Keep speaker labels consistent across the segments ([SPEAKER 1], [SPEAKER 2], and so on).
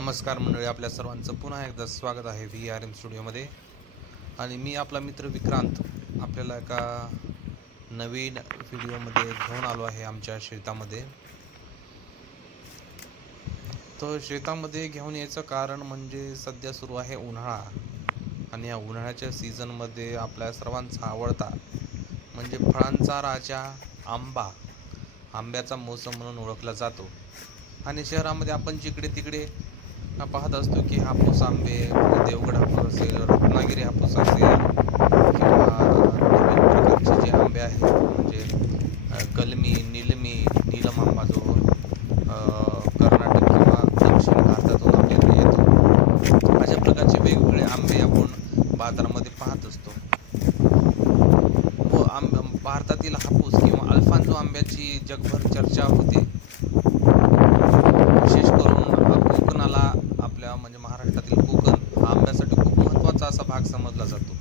[SPEAKER 1] नमस्कार मंडळी आपल्या सर्वांचं पुन्हा एकदा स्वागत आहे व्ही आर एम स्टुडिओमध्ये. आणि मी आपला मित्र विक्रांत आपल्याला एका नवीन व्हिडिओमध्ये घेऊन आलो आहे आमच्या शेतामध्ये. तर शेतामध्ये घेऊन यायचं कारण म्हणजे सध्या सुरू आहे उन्हाळा. आणि या उन्हाळ्याच्या सीझनमध्ये आपल्या सर्वांचा आवडता म्हणजे फळांचा राजा आंबा. आंब्याचा मोसम म्हणून ओळखला जातो. आणि शहरामध्ये आपण जिकडे तिकडे पाहत असतो की हापूस आंबे म्हणजे देवगड हापूस असेल रत्नागिरी हापूस असेल किंवा नवीन प्रकारचे जे आंबे आहेत म्हणजे कलमी निलमी नीलम आंबा जो कर्नाटक किंवा दक्षिण भारतातून आपल्याकडे येतो. अशा प्रकारचे वेगवेगळे आंबे आपण बाजारामध्ये पाहत असतो. व आंब भारतातील हापूस किंवा अल्फांजो आंब्याची जगभर चर्चा होते. आपल्या म्हणजे महाराष्ट्रातील कोकण हा आंब्यासाठी खूप महत्त्वाचा असा भाग समजला जातो.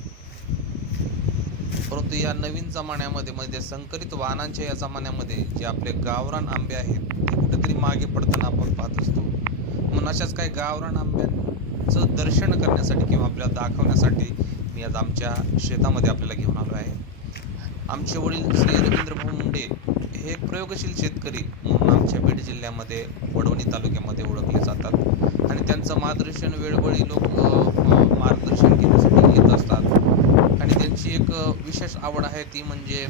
[SPEAKER 1] परंतु या नवीन जमान्यामध्ये म्हणजे संकरित वाहनांच्या या जमान्यामध्ये जे आपले गावरान आंबे आहेत ते कुठेतरी मागे पडताना आपण पाहत असतो. म्हणून अशाच काही गावरान आंब्यांचं दर्शन करण्यासाठी किंवा आपल्याला दाखवण्यासाठी मी आज आमच्या शेतामध्ये आपल्याला घेऊन आलो आहे. आमचे वडील श्री रवींद्रभाऊ मुंडे हे प्रयोगशील शेतकरी म्हणून आमच्या बीड जिल्ह्यामध्ये वडवणी तालुक्यामध्ये ओळखले जातात. आणि त्यांचं मार्गदर्शन वेळोवेळी लोक मार्गदर्शन घेण्यासाठी येत असतात. आणि त्यांची एक विशेष आवड आहे ती म्हणजे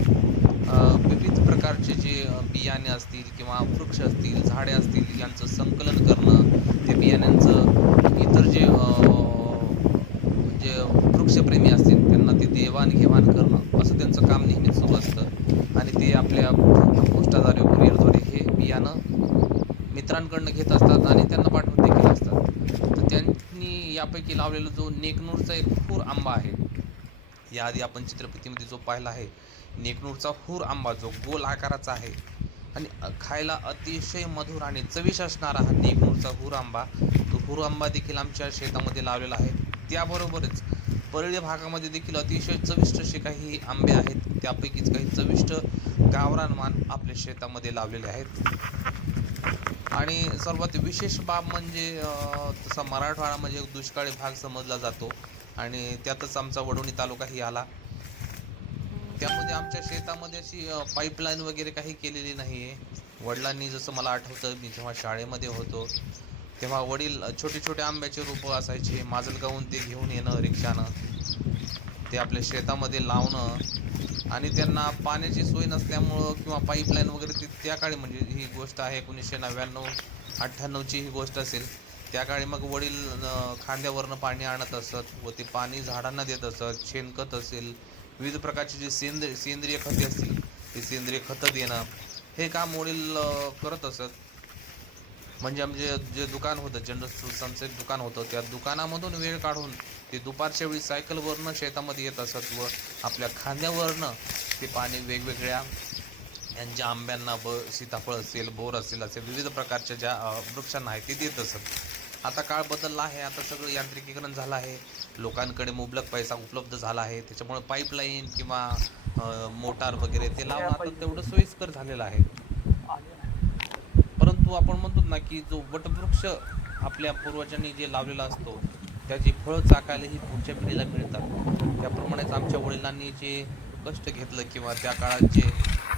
[SPEAKER 1] विविध प्रकारचे जे बियाणे असतील किंवा वृक्ष असतील झाडे असतील यांचं संकलन करणं ते बियाण्यांचं इतर जे जे वृक्षप्रेमी असतील त्यांना ते देवाणघेवाण करणं असं त्यांचं काम नेहमी आपल्या पोस्टाद्वारे कुरिअरद्वारे हे बियाणं मित्रांकडनं घेत असतात आणि त्यांना पाठवत देखील असतात. तर त्यांनी यापैकी लावलेला जो नेकनूरचा एक खूर आंबा आहे याआधी आपण चित्रपतीमध्ये जो पाहिला आहे नेकनूरचा हूर आंबा जो गोल आकाराचा आहे आणि खायला अतिशय मधुर आणि चविष्ट असणारा हा नेकनूरचा हुर आंबा तो हुर आंबा देखील आमच्या शेतामध्ये लावलेला आहे. त्याबरोबरच परळी भागामध्ये देखील अतिशय चविष्ट असे काही आंबे आहेत. त्यापैकीच काही चविष्ट गावरान मान आपल्या शेतामध्ये लावलेले आहेत. आणि सर्वात विशेष बाब म्हणजे तसा मराठवाडा म्हणजे दुष्काळी भाग समजला जातो. आणि त्यातच आमचा वडवणी तालुकाही आला. त्यामध्ये आमच्या शेतामध्ये अशी पाईपलाईन वगैरे काही केलेली नाही आहे वडिलांनी जसं मला आठवतं मी जेव्हा शाळेमध्ये होतो तेव्हा वडील छोटे छोटे आंब्याचे रोपं असायचे माजलगावून ते घेऊन येणं रिक्षानं. ते आपल्या शेतामध्ये लावणं. आणि त्यांना पाण्याची सोय नसल्यामुळं किंवा पाईपलाईन वगैरे ती त्या काळी म्हणजे ही गोष्ट आहे एकोणीसशे नव्याण्णव अठ्ठ्याण्णवची ही गोष्ट असेल. त्या काळी मग वडील खांद्यावरनं पाणी आणत असत व ते पाणी झाडांना देत असत शेणखत असेल विविध प्रकारची जी सेंद्रिय सेंद्रिय खते असतील ती सेंद्रिय खतं देणं. हे काम वडील करत असत. म्हणजे आमचे जे दुकान होतं जनरल फ्रुट्सांचं एक दुकान होतं. त्या दुकानामधून वेळ काढून ते दुपारच्या वेळी सायकलवरनं शेतामध्ये येत असत व आपल्या खांद्यावरनं ते पाणी वेगवेगळ्या यांच्या आंब्यांना ब सीताफळ असेल बोर असेल असे विविध प्रकारच्या ज्या वृक्षांना आहे ते देत असत. आता काळ बदलला आहे आता सगळं यांत्रिकीकरण झालं आहे. लोकांकडे मुबलक पैसा उपलब्ध झाला आहे. त्याच्यामुळे पाईपलाईन किंवा मोटार वगैरे ते लावणं आता तेवढं सोयीस्कर झालेलं आहे. परंतु आपण म्हणतो ना की जो वटवृक्ष आपल्या पूर्वजांनी जे लावलेला असतो त्याची फळं चाकायलाही पुढच्या पिढीला मिळतात. त्याप्रमाणेच आमच्या वडिलांनी जे कष्ट घेतलं किंवा त्या काळात जे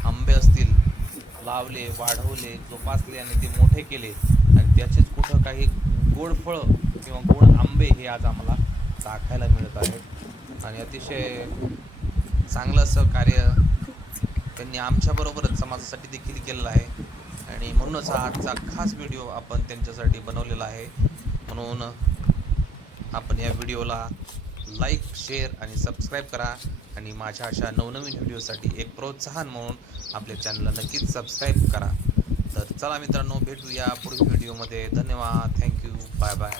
[SPEAKER 1] आंबे असतील लावले वाढवले जोपासले आणि ते मोठे केले आणि त्याचेच कुठं काही गोड फळं किंवा गोड आंबे हे आज आम्हाला चाखायला मिळत आहेत. आणि अतिशय चांगलं असं कार्य त्यांनी आमच्याबरोबरच समाजासाठी देखील केलेलं आहे. आणि म्हणूनच हा आजचा खास व्हिडिओ आपण त्यांच्यासाठी बनवलेला आहे. म्हणून आपण या व्हिडिओला लाईक शेअर आणि सबस्क्राईब करा आणि माझ्या अशा नवनवीन व्हिडिओसाठी एक प्रोत्साहन म्हणून आपल्या चॅनलला नक्कीच सबस्क्राईब करा. तर चला मित्रांनो भेटूया पुढील व्हिडिओमध्ये धन्यवाद. Thank you bye bye